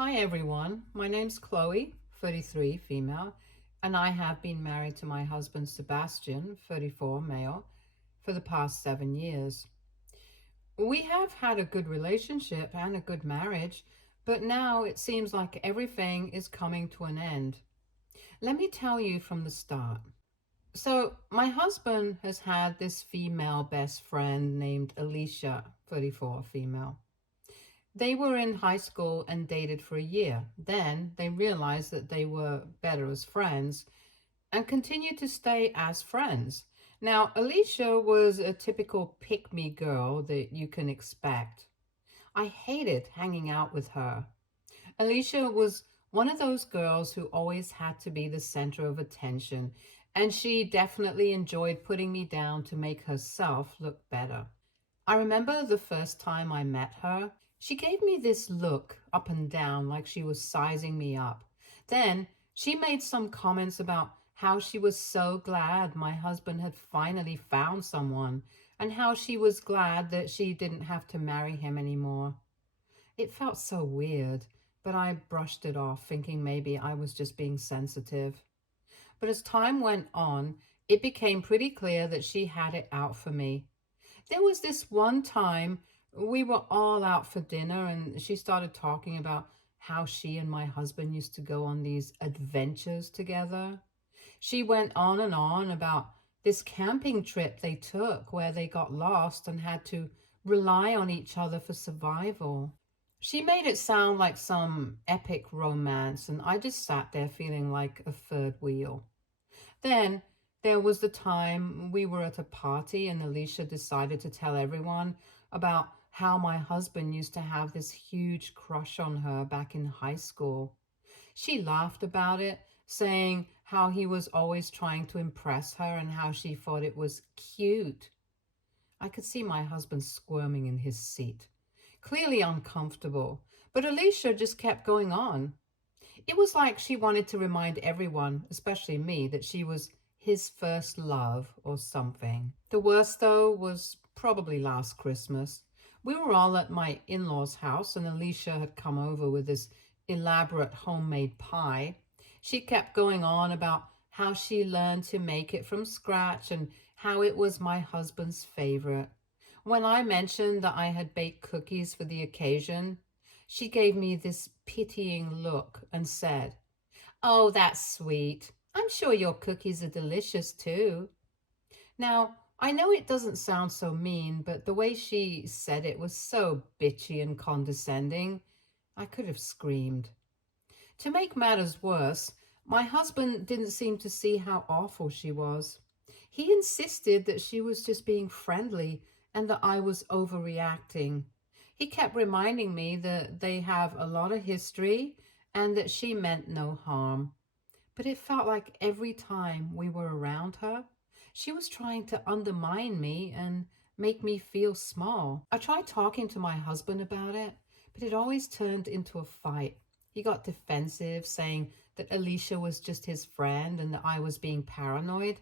Hi everyone, my name's Chloe, 33, female, and I have been married to my husband Sebastian, 34, male, for the past 7 years. We have had a good relationship and a good marriage, but now it seems like everything is coming to an end. Let me tell you from the start. So, my husband has had this female best friend named Alicia, 34, female. They were in high school and dated for a year. Then they realized that they were better as friends and continued to stay as friends. Now, Alicia was a typical pick me girl that you can expect. I hated hanging out with her. Alicia was one of those girls who always had to be the center of attention, and she definitely enjoyed putting me down to make herself look better. I remember the first time I met her, she gave me this look up and down like she was sizing me up. Then she made some comments about how she was so glad my husband had finally found someone and how she was glad that she didn't have to marry him anymore. It felt so weird, but I brushed it off, thinking maybe I was just being sensitive. But as time went on, it became pretty clear that she had it out for me. There was this one time we were all out for dinner and she started talking about how she and my husband used to go on these adventures together. She went on about this camping trip they took where they got lost and had to rely on each other for survival. She made it sound like some epic romance, and I just sat there feeling like a third wheel. Then there was the time we were at a party and Alicia decided to tell everyone about how my husband used to have this huge crush on her back in high school. She laughed about it, saying how he was always trying to impress her and how she thought it was cute. I could see my husband squirming in his seat, clearly uncomfortable, but Alicia just kept going on. It was like she wanted to remind everyone, especially me, that she was his first love or something. The worst, though, was probably last Christmas. We were all at my in-laws' house, and Alicia had come over with this elaborate homemade pie. She kept going on about how she learned to make it from scratch and how it was my husband's favorite. When I mentioned that I had baked cookies for the occasion, she gave me this pitying look and said, "Oh, that's sweet. I'm sure your cookies are delicious too." Now, I know it doesn't sound so mean, but the way she said it was so bitchy and condescending, I could have screamed. To make matters worse, my husband didn't seem to see how awful she was. He insisted that she was just being friendly and that I was overreacting. He kept reminding me that they have a lot of history and that she meant no harm. But it felt like every time we were around her, she was trying to undermine me and make me feel small. I tried talking to my husband about it, but it always turned into a fight. He got defensive, saying that Alicia was just his friend and that I was being paranoid.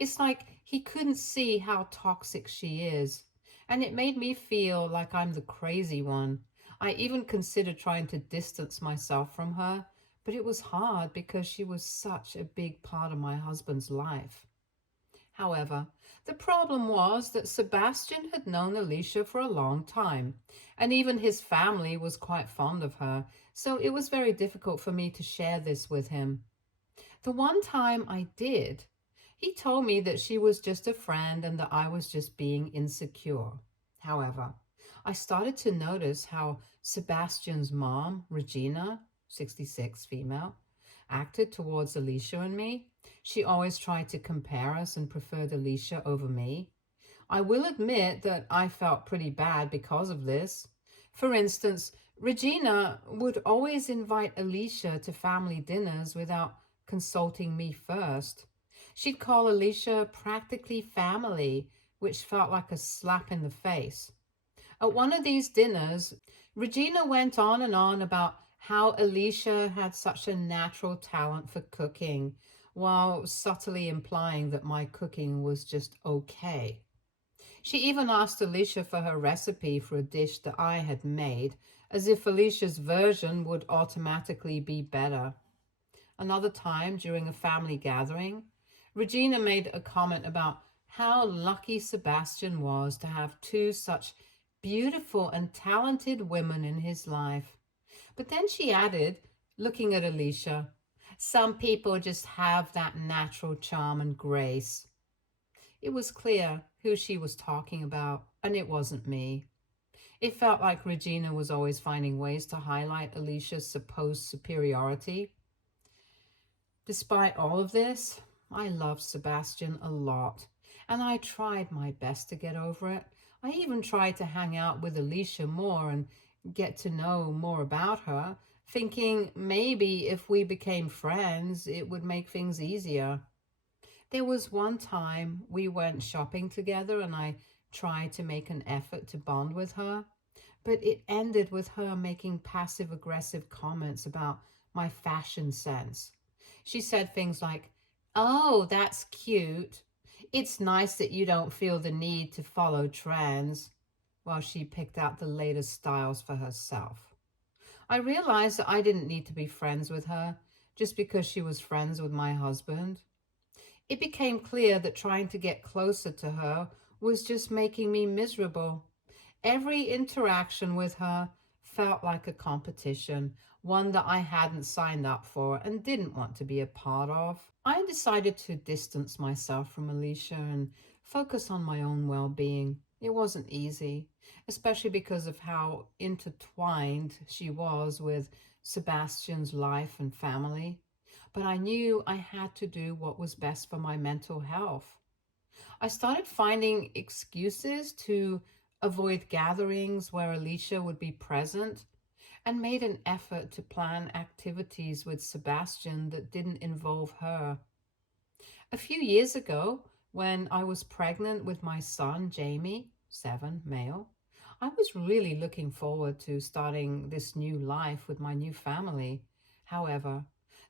It's like he couldn't see how toxic she is, and it made me feel like I'm the crazy one. I even considered trying to distance myself from her, but it was hard because she was such a big part of my husband's life. However, the problem was that Sebastian had known Alicia for a long time, and even his family was quite fond of her, so it was very difficult for me to share this with him. The one time I did, he told me that she was just a friend and that I was just being insecure. However, I started to notice how Sebastian's mom, Regina, 66, female, acted towards Alicia and me. She always tried to compare us and preferred Alicia over me. I will admit that I felt pretty bad because of this. For instance, Regina would always invite Alicia to family dinners without consulting me first. She'd call Alicia practically family, which felt like a slap in the face. At one of these dinners, Regina went on and on about how Alicia had such a natural talent for cooking, while subtly implying that my cooking was just okay. She even asked Alicia for her recipe for a dish that I had made, as if Alicia's version would automatically be better. Another time, during a family gathering, Regina made a comment about how lucky Sebastian was to have two such beautiful and talented women in his life. But then she added, looking at Alicia, some people just have that natural charm and grace. It was clear who she was talking about, and it wasn't me. It felt like Regina was always finding ways to highlight Alicia's supposed superiority. Despite all of this, I loved Sebastian a lot, and I tried my best to get over it. I even tried to hang out with Alicia more and get to know more about her, thinking maybe if we became friends, it would make things easier. There was one time we went shopping together and I tried to make an effort to bond with her, but it ended with her making passive-aggressive comments about my fashion sense. She said things like, "Oh, that's cute. It's nice that you don't feel the need to follow trends," while she picked out the latest styles for herself. I realized that I didn't need to be friends with her just because she was friends with my husband. It became clear that trying to get closer to her was just making me miserable. Every interaction with her felt like a competition, one that I hadn't signed up for and didn't want to be a part of. I decided to distance myself from Alicia and focus on my own well-being. It wasn't easy, especially because of how intertwined she was with Sebastian's life and family. But I knew I had to do what was best for my mental health. I started finding excuses to avoid gatherings where Alicia would be present and made an effort to plan activities with Sebastian that didn't involve her. A few years ago, when I was pregnant with my son, Jamie, 7, male, I was really looking forward to starting this new life with my new family. However,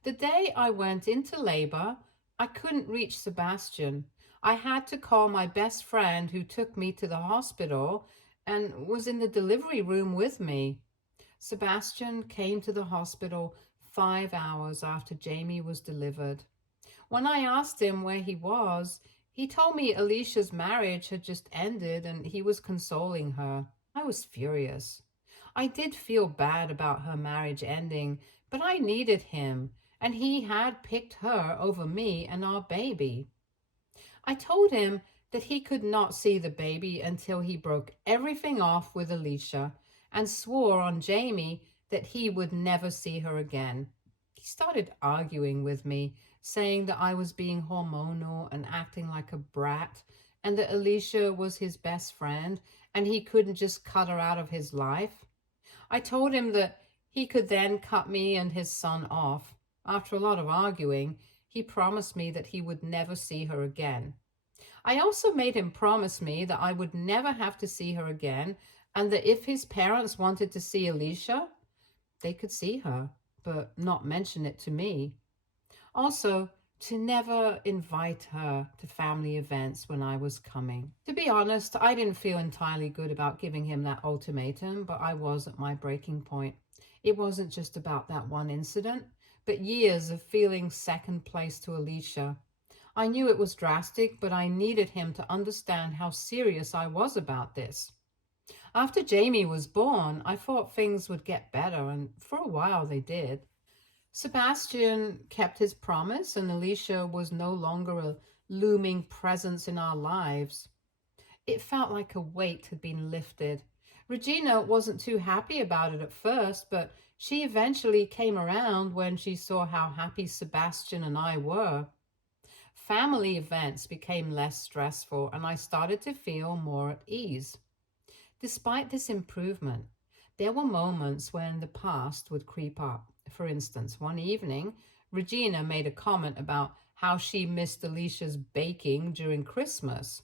the day I went into labor, I couldn't reach Sebastian. I had to call my best friend who took me to the hospital and was in the delivery room with me. Sebastian came to the hospital 5 hours after Jamie was delivered. When I asked him where he was, he told me Alicia's marriage had just ended and he was consoling her. I was furious. I did feel bad about her marriage ending, but I needed him, and he had picked her over me and our baby. I told him that he could not see the baby until he broke everything off with Alicia and swore on Jamie that he would never see her again. He started arguing with me, saying that I was being hormonal and acting like a brat, and that Alicia was his best friend and he couldn't just cut her out of his life. I told him that he could then cut me and his son off. After a lot of arguing, he promised me that he would never see her again. I also made him promise me that I would never have to see her again, and that if his parents wanted to see Alicia, they could see her, but not mention it to me. Also, to never invite her to family events when I was coming. To be honest, I didn't feel entirely good about giving him that ultimatum, but I was at my breaking point. It wasn't just about that one incident, but years of feeling second place to Alicia. I knew it was drastic, but I needed him to understand how serious I was about this. After Jamie was born, I thought things would get better, and for a while they did. Sebastian kept his promise, and Alicia was no longer a looming presence in our lives. It felt like a weight had been lifted. Regina wasn't too happy about it at first, but she eventually came around when she saw how happy Sebastian and I were. Family events became less stressful, and I started to feel more at ease. Despite this improvement, there were moments when the past would creep up. For instance, one evening, Regina made a comment about how she missed Alicia's baking during Christmas.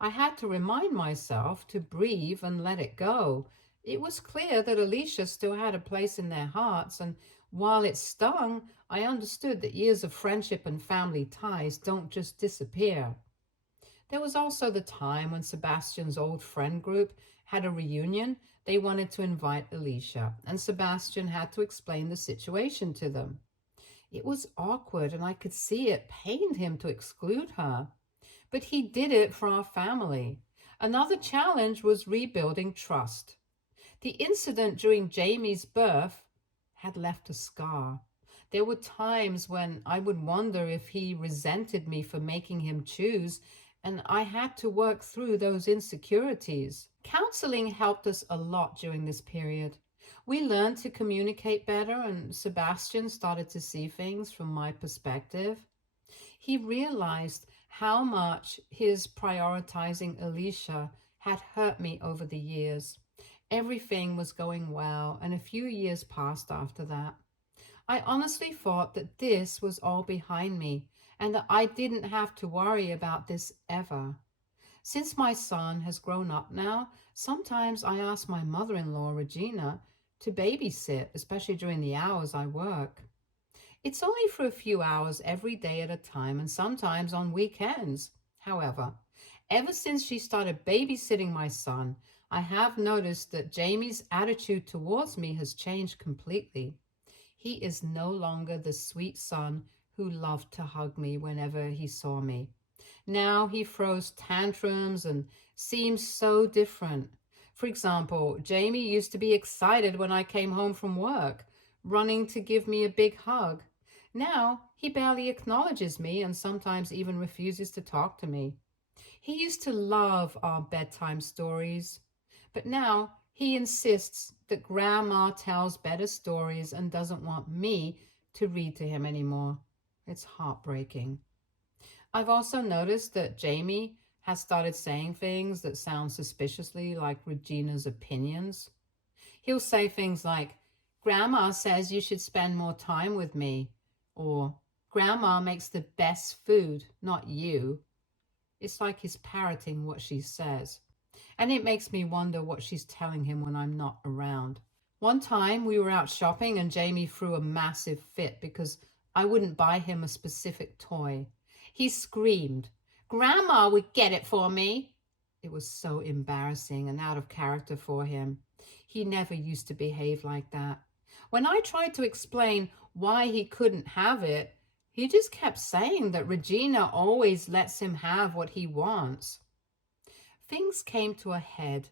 I had to remind myself to breathe and let it go. It was clear that Alicia still had a place in their hearts, and while it stung, I understood that years of friendship and family ties don't just disappear. There was also the time when Sebastian's old friend group had a reunion. They wanted to invite Alicia, and Sebastian had to explain the situation to them. It was awkward, and I could see it pained him to exclude her. But he did it for our family. Another challenge was rebuilding trust. The incident during Jamie's birth had left a scar. There were times when I would wonder if he resented me for making him choose, and I had to work through those insecurities. Counseling helped us a lot during this period. We learned to communicate better, and Sebastian started to see things from my perspective. He realized how much his prioritizing Alicia had hurt me over the years. Everything was going well, and a few years passed after that. I honestly thought that this was all behind me and that I didn't have to worry about this ever. Since my son has grown up now, sometimes I ask my mother-in-law, Regina, to babysit, especially during the hours I work. It's only for a few hours every day at a time and sometimes on weekends. However, ever since she started babysitting my son, I have noticed that Jamie's attitude towards me has changed completely. He is no longer the sweet son who loved to hug me whenever he saw me. Now he throws tantrums and seems so different. For example, Jamie used to be excited when I came home from work, running to give me a big hug. Now he barely acknowledges me and sometimes even refuses to talk to me. He used to love our bedtime stories, but now he insists that Grandma tells better stories and doesn't want me to read to him anymore. It's heartbreaking. I've also noticed that Jamie has started saying things that sound suspiciously like Regina's opinions. He'll say things like, Grandma says you should spend more time with me, or Grandma makes the best food, not you. It's like he's parroting what she says. And it makes me wonder what she's telling him when I'm not around. One time we were out shopping and Jamie threw a massive fit because I wouldn't buy him a specific toy. He screamed, Grandma would get it for me. It was so embarrassing and out of character for him. He never used to behave like that. When I tried to explain why he couldn't have it, he just kept saying that Regina always lets him have what he wants. Things came to a head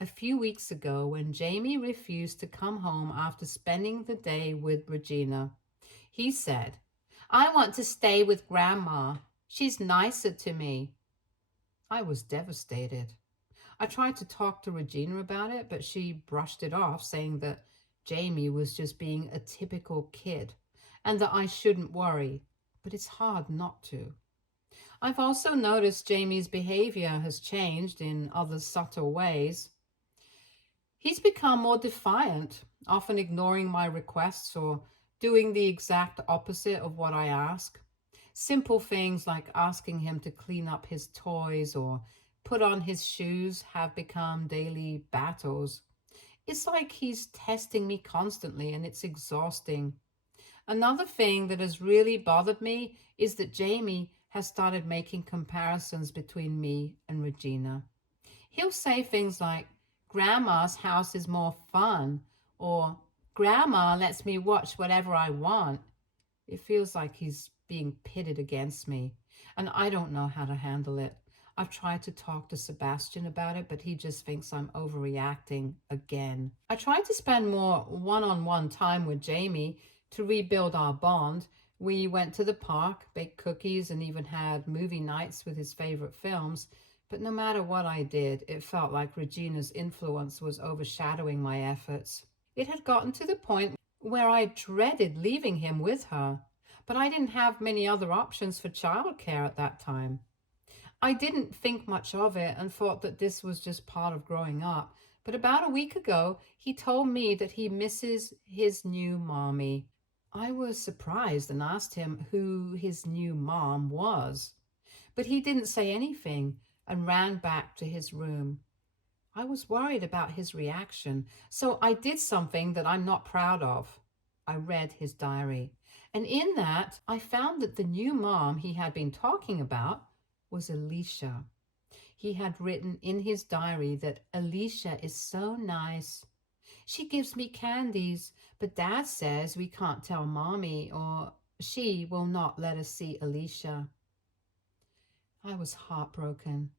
a few weeks ago when Jamie refused to come home after spending the day with Regina. He said, I want to stay with Grandma. She's nicer to me. I was devastated. I tried to talk to Regina about it, but she brushed it off, saying that Jamie was just being a typical kid and that I shouldn't worry, but it's hard not to. I've also noticed Jamie's behavior has changed in other subtle ways. He's become more defiant, often ignoring my requests or doing the exact opposite of what I ask. Simple things like asking him to clean up his toys or put on his shoes have become daily battles. It's like he's testing me constantly and it's exhausting. Another thing that has really bothered me is that Jamie has started making comparisons between me and Regina. He'll say things like, Grandma's house is more fun, or Grandma lets me watch whatever I want. It feels like he's being pitted against me, and I don't know how to handle it. I've tried to talk to Sebastian about it, but he just thinks I'm overreacting again. I tried to spend more one-on-one time with Jamie to rebuild our bond. We went to the park, baked cookies, and even had movie nights with his favorite films. But no matter what I did, it felt like Regina's influence was overshadowing my efforts. It had gotten to the point where I dreaded leaving him with her, but I didn't have many other options for childcare at that time. I didn't think much of it and thought that this was just part of growing up. But about a week ago, he told me that he misses his new mommy. I was surprised and asked him who his new mom was. But he didn't say anything and ran back to his room. I was worried about his reaction, so I did something that I'm not proud of. I read his diary, and in that, I found that the new mom he had been talking about was Alicia. He had written in his diary that Alicia is so nice. She gives me candies, but Dad says we can't tell Mommy or she will not let us see Alicia. I was heartbroken.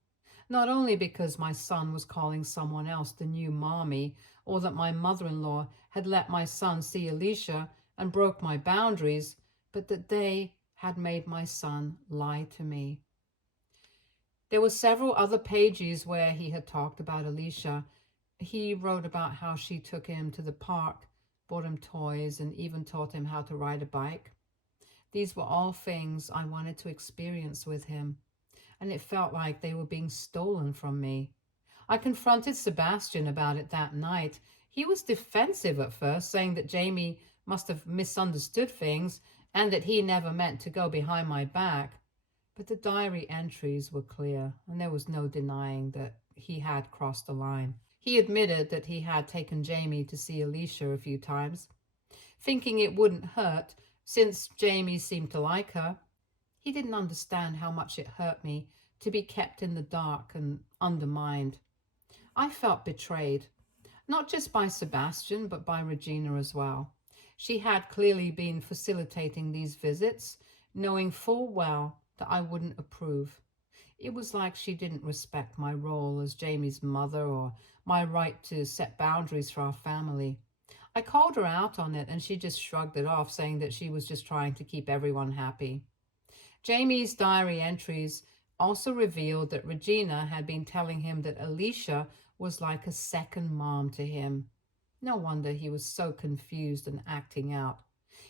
Not only because my son was calling someone else the new mommy, or that my mother-in-law had let my son see Alicia and broke my boundaries, but that they had made my son lie to me. There were several other pages where he had talked about Alicia. He wrote about how she took him to the park, bought him toys, and even taught him how to ride a bike. These were all things I wanted to experience with him, and it felt like they were being stolen from me. I confronted Sebastian about it that night. He was defensive at first, saying that Jamie must have misunderstood things and that he never meant to go behind my back. But the diary entries were clear, and there was no denying that he had crossed the line. He admitted that he had taken Jamie to see Alicia a few times, thinking it wouldn't hurt since Jamie seemed to like her. He didn't understand how much it hurt me to be kept in the dark and undermined. I felt betrayed, not just by Sebastian, but by Regina as well. She had clearly been facilitating these visits, knowing full well that I wouldn't approve. It was like she didn't respect my role as Jamie's mother or my right to set boundaries for our family. I called her out on it and she just shrugged it off, saying that she was just trying to keep everyone happy. Jamie's diary entries also revealed that Regina had been telling him that Alicia was like a second mom to him. No wonder he was so confused and acting out.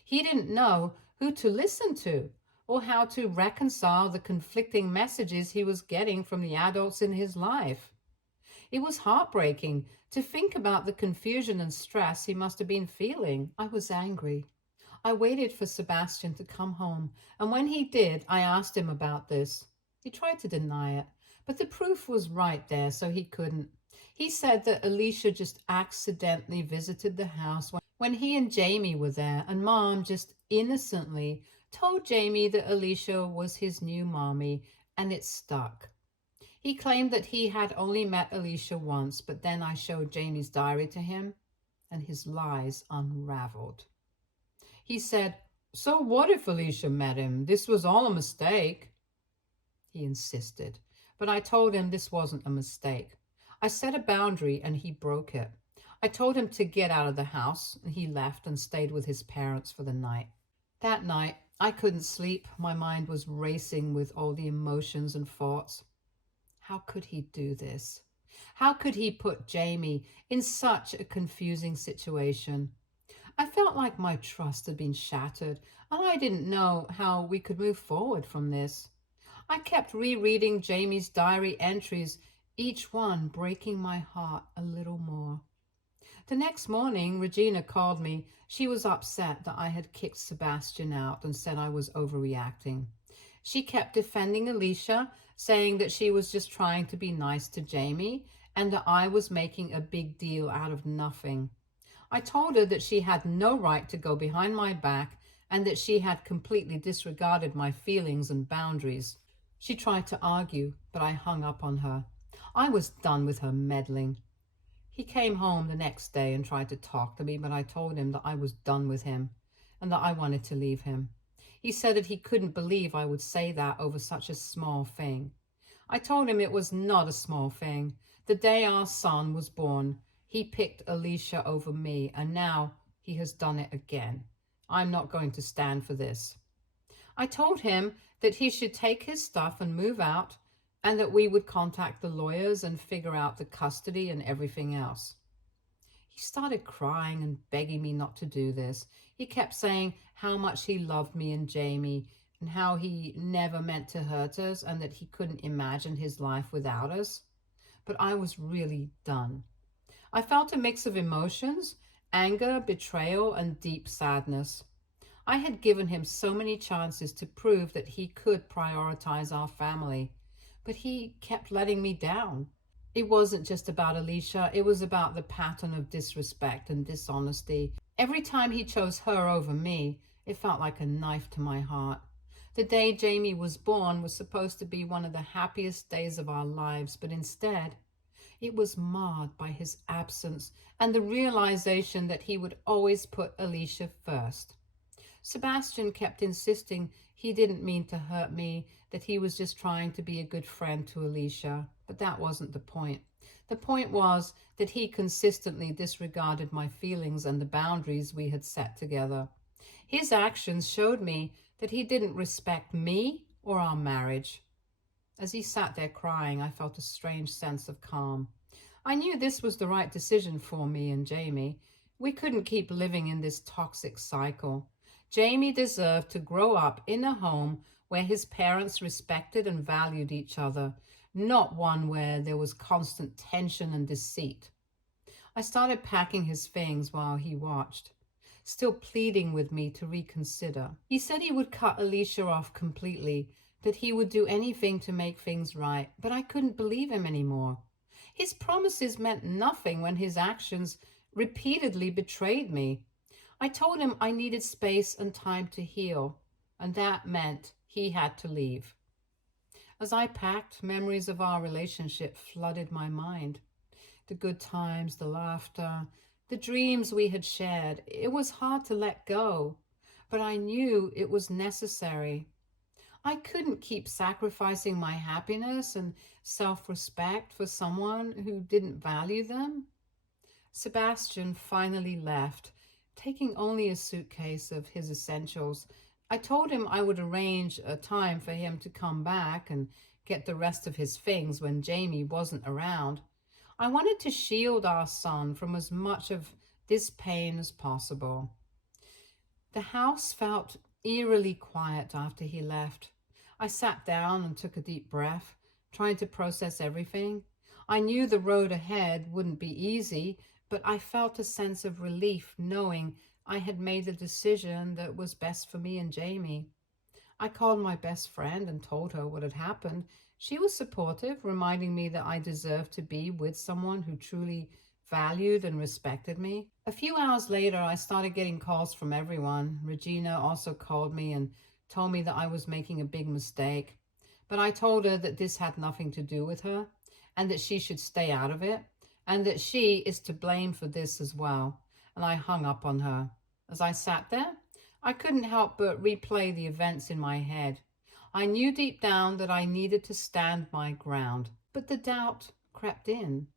He didn't know who to listen to or how to reconcile the conflicting messages he was getting from the adults in his life. It was heartbreaking to think about the confusion and stress he must have been feeling. I was angry. I waited for Sebastian to come home, and when he did, I asked him about this. He tried to deny it, but the proof was right there, so he couldn't. He said that Alicia just accidentally visited the house when he and Jamie were there, and Mom just innocently told Jamie that Alicia was his new mommy, and it stuck. He claimed that he had only met Alicia once, but then I showed Jamie's diary to him, and his lies unraveled. He said, "So what if Alicia met him? This was all a mistake." He insisted, but I told him this wasn't a mistake. I set a boundary and he broke it. I told him to get out of the house, and he left and stayed with his parents for the night. That night, I couldn't sleep. My mind was racing with all the emotions and thoughts. How could he do this? How could he put Jamie in such a confusing situation? I felt like my trust had been shattered, and I didn't know how we could move forward from this. I kept rereading Jamie's diary entries, each one breaking my heart a little more. The next morning, Regina called me. She was upset that I had kicked Sebastian out and said I was overreacting. She kept defending Alicia, saying that she was just trying to be nice to Jamie and that I was making a big deal out of nothing. I told her that she had no right to go behind my back and that she had completely disregarded my feelings and boundaries. She tried to argue, but I hung up on her. I was done with her meddling. He came home the next day and tried to talk to me, but I told him that I was done with him and that I wanted to leave him. He said that he couldn't believe I would say that over such a small thing. I told him it was not a small thing. The day our son was born, he picked Alicia over me, and now he has done it again. I'm not going to stand for this. I told him that he should take his stuff and move out, and that we would contact the lawyers and figure out the custody and everything else. He started crying and begging me not to do this. He kept saying how much he loved me and Jamie and how he never meant to hurt us and that he couldn't imagine his life without us. But I was really done. I felt a mix of emotions, anger, betrayal, and deep sadness. I had given him so many chances to prove that he could prioritize our family, but he kept letting me down. It wasn't just about Alicia, it was about the pattern of disrespect and dishonesty. Every time he chose her over me, it felt like a knife to my heart. The day Jamie was born was supposed to be one of the happiest days of our lives, but instead, it was marred by his absence and the realization that he would always put Alicia first. Sebastian kept insisting he didn't mean to hurt me, that he was just trying to be a good friend to Alicia, but that wasn't the point. The point was that he consistently disregarded my feelings and the boundaries we had set together. His actions showed me that he didn't respect me or our marriage. As he sat there crying, I felt a strange sense of calm. I knew this was the right decision for me and Jamie. We couldn't keep living in this toxic cycle. Jamie deserved to grow up in a home where his parents respected and valued each other, not one where there was constant tension and deceit. I started packing his things while he watched, still pleading with me to reconsider. He said he would cut Alicia off completely, that he would do anything to make things right, but I couldn't believe him anymore. His promises meant nothing when his actions repeatedly betrayed me. I told him I needed space and time to heal, and that meant he had to leave. As I packed, memories of our relationship flooded my mind. The good times, the laughter, the dreams we had shared. It was hard to let go, but I knew it was necessary. I couldn't keep sacrificing my happiness and self-respect for someone who didn't value them. Sebastian finally left, taking only a suitcase of his essentials. I told him I would arrange a time for him to come back and get the rest of his things when Jamie wasn't around. I wanted to shield our son from as much of this pain as possible. The house felt eerily quiet after he left. I sat down and took a deep breath, trying to process everything. I knew the road ahead wouldn't be easy, but I felt a sense of relief knowing I had made the decision that was best for me and Jamie. I called my best friend and told her what had happened. She was supportive, reminding me that I deserved to be with someone who truly valued and respected me. A few hours later, I started getting calls from everyone. Regina also called me and told me that I was making a big mistake. But I told her that this had nothing to do with her and that she should stay out of it and that she is to blame for this as well. And I hung up on her. As I sat there, I couldn't help but replay the events in my head. I knew deep down that I needed to stand my ground, but the doubt crept in.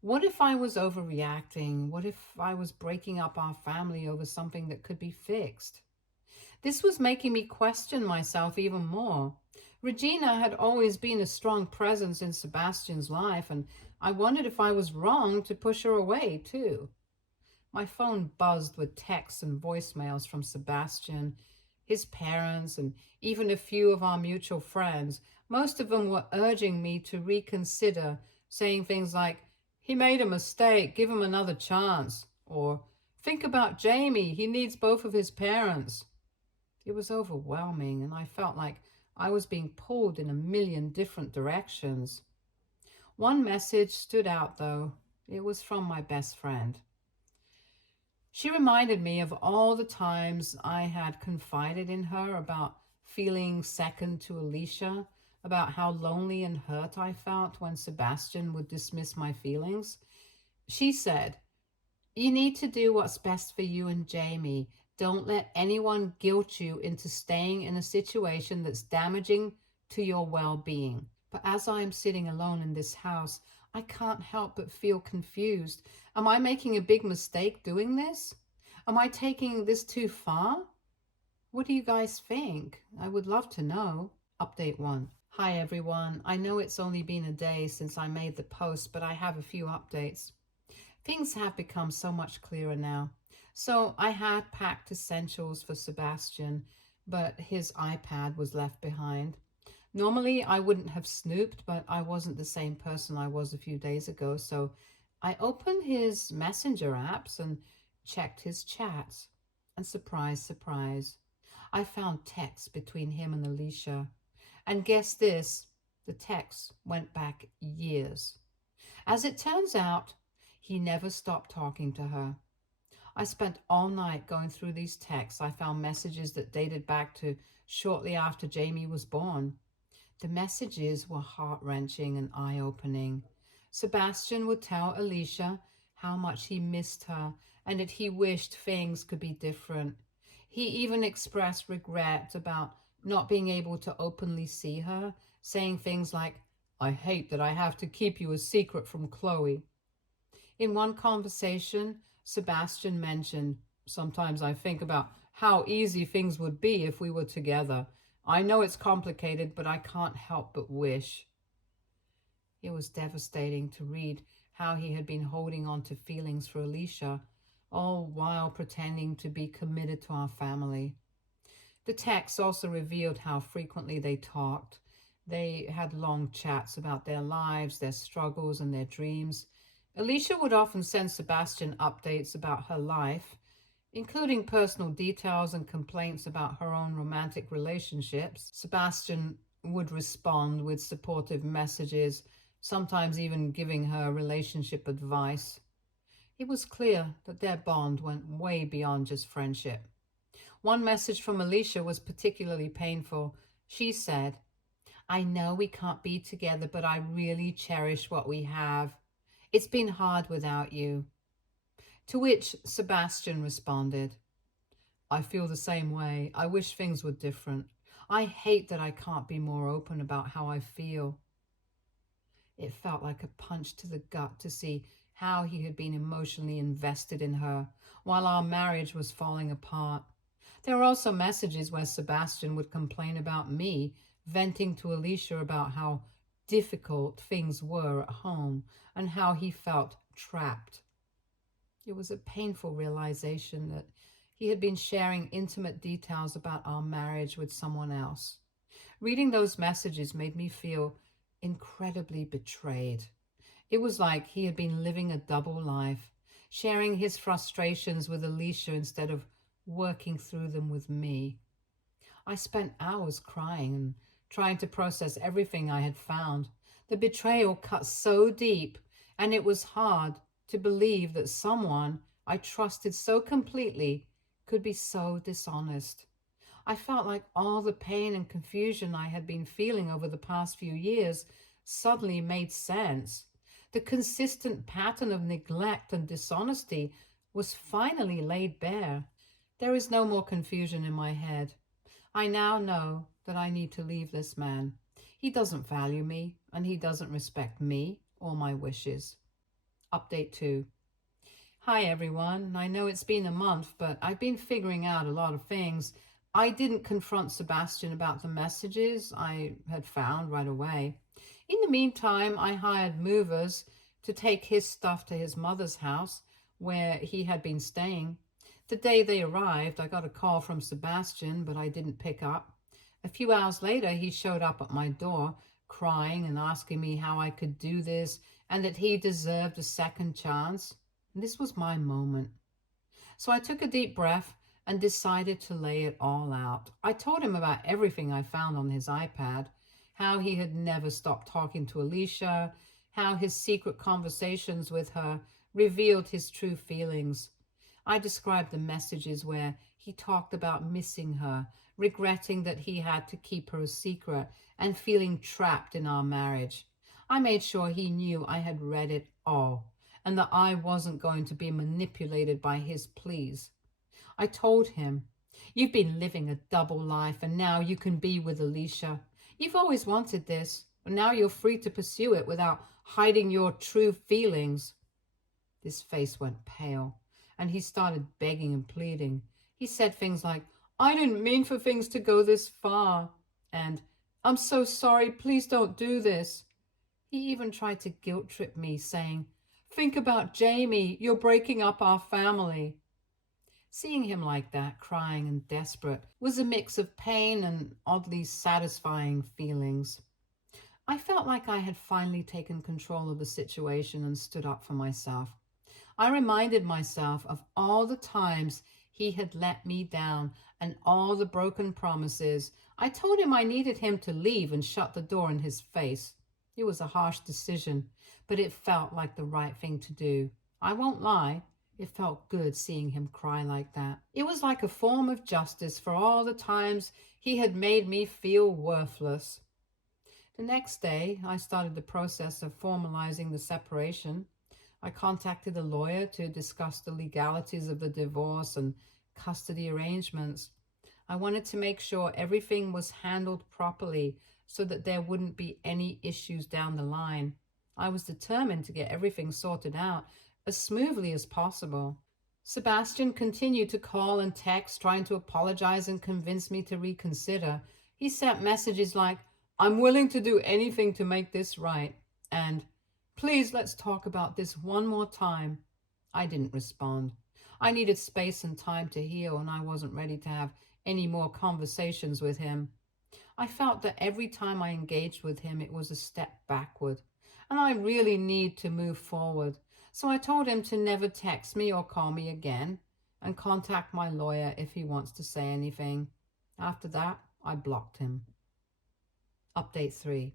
What if I was overreacting? What if I was breaking up our family over something that could be fixed? This was making me question myself even more. Regina had always been a strong presence in Sebastian's life, and I wondered if I was wrong to push her away, too. My phone buzzed with texts and voicemails from Sebastian, his parents, and even a few of our mutual friends. Most of them were urging me to reconsider, saying things like, "He made a mistake, give him another chance," or "Think about Jamie, he needs both of his parents." It was overwhelming, and I felt like I was being pulled in a million different directions. One message stood out, though. It was from my best friend. She reminded me of all the times I had confided in her about feeling second to Alicia, about how lonely and hurt I felt when Sebastian would dismiss my feelings. She said, "You need to do what's best for you and Jamie. Don't let anyone guilt you into staying in a situation that's damaging to your well-being." But as I am sitting alone in this house, I can't help but feel confused. Am I making a big mistake doing this? Am I taking this too far? What do you guys think? I would love to know. Update 1. Hi everyone. I know it's only been a day since I made the post, but I have a few updates. Things have become so much clearer now. So I had packed essentials for Sebastian, but his iPad was left behind. Normally, I wouldn't have snooped, but I wasn't the same person I was a few days ago, so I opened his messenger apps and checked his chats. And surprise, surprise, I found texts between him and Alicia. And guess this, the texts went back years. As it turns out, he never stopped talking to her. I spent all night going through these texts. I found messages that dated back to shortly after Jamie was born. The messages were heart-wrenching and eye-opening. Sebastian would tell Alicia how much he missed her and that he wished things could be different. He even expressed regret about not being able to openly see her, saying things like, "I hate that I have to keep you a secret from Chloe." In one conversation, Sebastian mentioned, "Sometimes I think about how easy things would be if we were together. I know it's complicated, but I can't help but wish." It was devastating to read how he had been holding on to feelings for Alicia, all while pretending to be committed to our family. The text also revealed how frequently they talked. They had long chats about their lives, their struggles, and their dreams. Alicia would often send Sebastian updates about her life, including personal details and complaints about her own romantic relationships. Sebastian would respond with supportive messages, sometimes even giving her relationship advice. It was clear that their bond went way beyond just friendship. One message from Alicia was particularly painful. She said, "I know we can't be together, but I really cherish what we have. It's been hard without you." To which Sebastian responded, "I feel the same way. I wish things were different. I hate that I can't be more open about how I feel." It felt like a punch to the gut to see how he had been emotionally invested in her while our marriage was falling apart. There were also messages where Sebastian would complain about me, venting to Alicia about how difficult things were at home and how he felt trapped. It was a painful realization that he had been sharing intimate details about our marriage with someone else. Reading those messages made me feel incredibly betrayed. It was like he had been living a double life, sharing his frustrations with Alicia instead of working through them with me. I spent hours crying and trying to process everything I had found. The betrayal cut so deep, and it was hard to believe that someone I trusted so completely could be so dishonest. I felt like all the pain and confusion I had been feeling over the past few years suddenly made sense. The consistent pattern of neglect and dishonesty was finally laid bare. There is no more confusion in my head. I now know that I need to leave this man. He doesn't value me, and he doesn't respect me or my wishes. Update 2. Hi everyone. I know it's been a month, but I've been figuring out a lot of things. I didn't confront Sebastian about the messages I had found right away. In the meantime, I hired movers to take his stuff to his mother's house where he had been staying. The day they arrived, I got a call from Sebastian, but I didn't pick up. A few hours later, he showed up at my door, crying and asking me how I could do this and that he deserved a second chance. And this was my moment. So I took a deep breath and decided to lay it all out. I told him about everything I found on his iPad, how he had never stopped talking to Alicia, how his secret conversations with her revealed his true feelings. I described the messages where he talked about missing her, regretting that he had to keep her a secret, and feeling trapped in our marriage. I made sure he knew I had read it all, and that I wasn't going to be manipulated by his pleas. I told him, "You've been living a double life, and now you can be with Alicia. You've always wanted this, and now you're free to pursue it without hiding your true feelings." His face went pale, and he started begging and pleading. He said things like, "I didn't mean for things to go this far," and "I'm so sorry, please don't do this." He even tried to guilt trip me, saying, "Think about Jamie, you're breaking up our family." Seeing him like that, crying and desperate, was a mix of pain and oddly satisfying feelings. I felt like I had finally taken control of the situation and stood up for myself. I reminded myself of all the times he had let me down and all the broken promises. I told him I needed him to leave and shut the door in his face. It was a harsh decision, but it felt like the right thing to do. I won't lie, It felt good seeing him cry like that. It was like a form of justice for all the times he had made me feel worthless. The next day, I started the process of formalizing the separation. I contacted a lawyer to discuss the legalities of the divorce and custody arrangements. I wanted to make sure everything was handled properly so that there wouldn't be any issues down the line. I was determined to get everything sorted out as smoothly as possible. Sebastian continued to call and text, trying to apologize and convince me to reconsider. He sent messages like, "I'm willing to do anything to make this right," and "Please, let's talk about this one more time." I didn't respond. I needed space and time to heal, and I wasn't ready to have any more conversations with him. I felt that every time I engaged with him, it was a step backward, and I really need to move forward. So I told him to never text me or call me again, and contact my lawyer if he wants to say anything. After that, I blocked him. Update 3.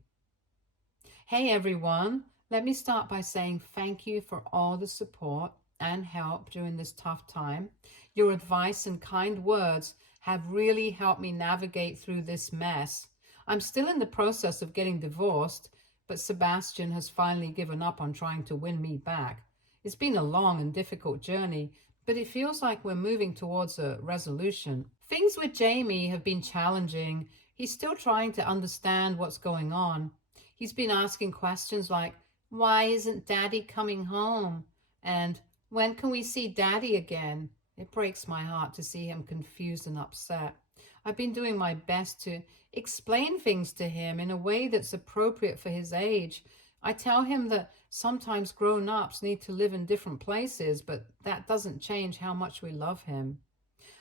Hey everyone, let me start by saying thank you for all the support and help during this tough time. Your advice and kind words have really helped me navigate through this mess. I'm still in the process of getting divorced, but Sebastian has finally given up on trying to win me back. It's been a long and difficult journey, but it feels like we're moving towards a resolution. Things with Jamie have been challenging. He's still trying to understand what's going on. He's been asking questions like, "Why isn't Daddy coming home?" And "When can we see Daddy again?" It breaks my heart to see him confused and upset. I've been doing my best to explain things to him in a way that's appropriate for his age. I tell him that sometimes grown-ups need to live in different places, but that doesn't change how much we love him.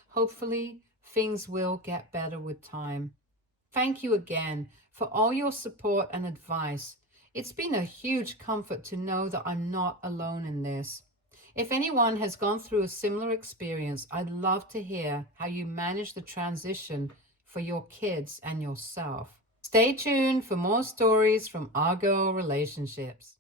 Hopefully, things will get better with time. Thank you again for all your support and advice. It's been a huge comfort to know that I'm not alone in this. If anyone has gone through a similar experience, I'd love to hear how you manage the transition for your kids and yourself. Stay tuned for more stories from our girl relationships.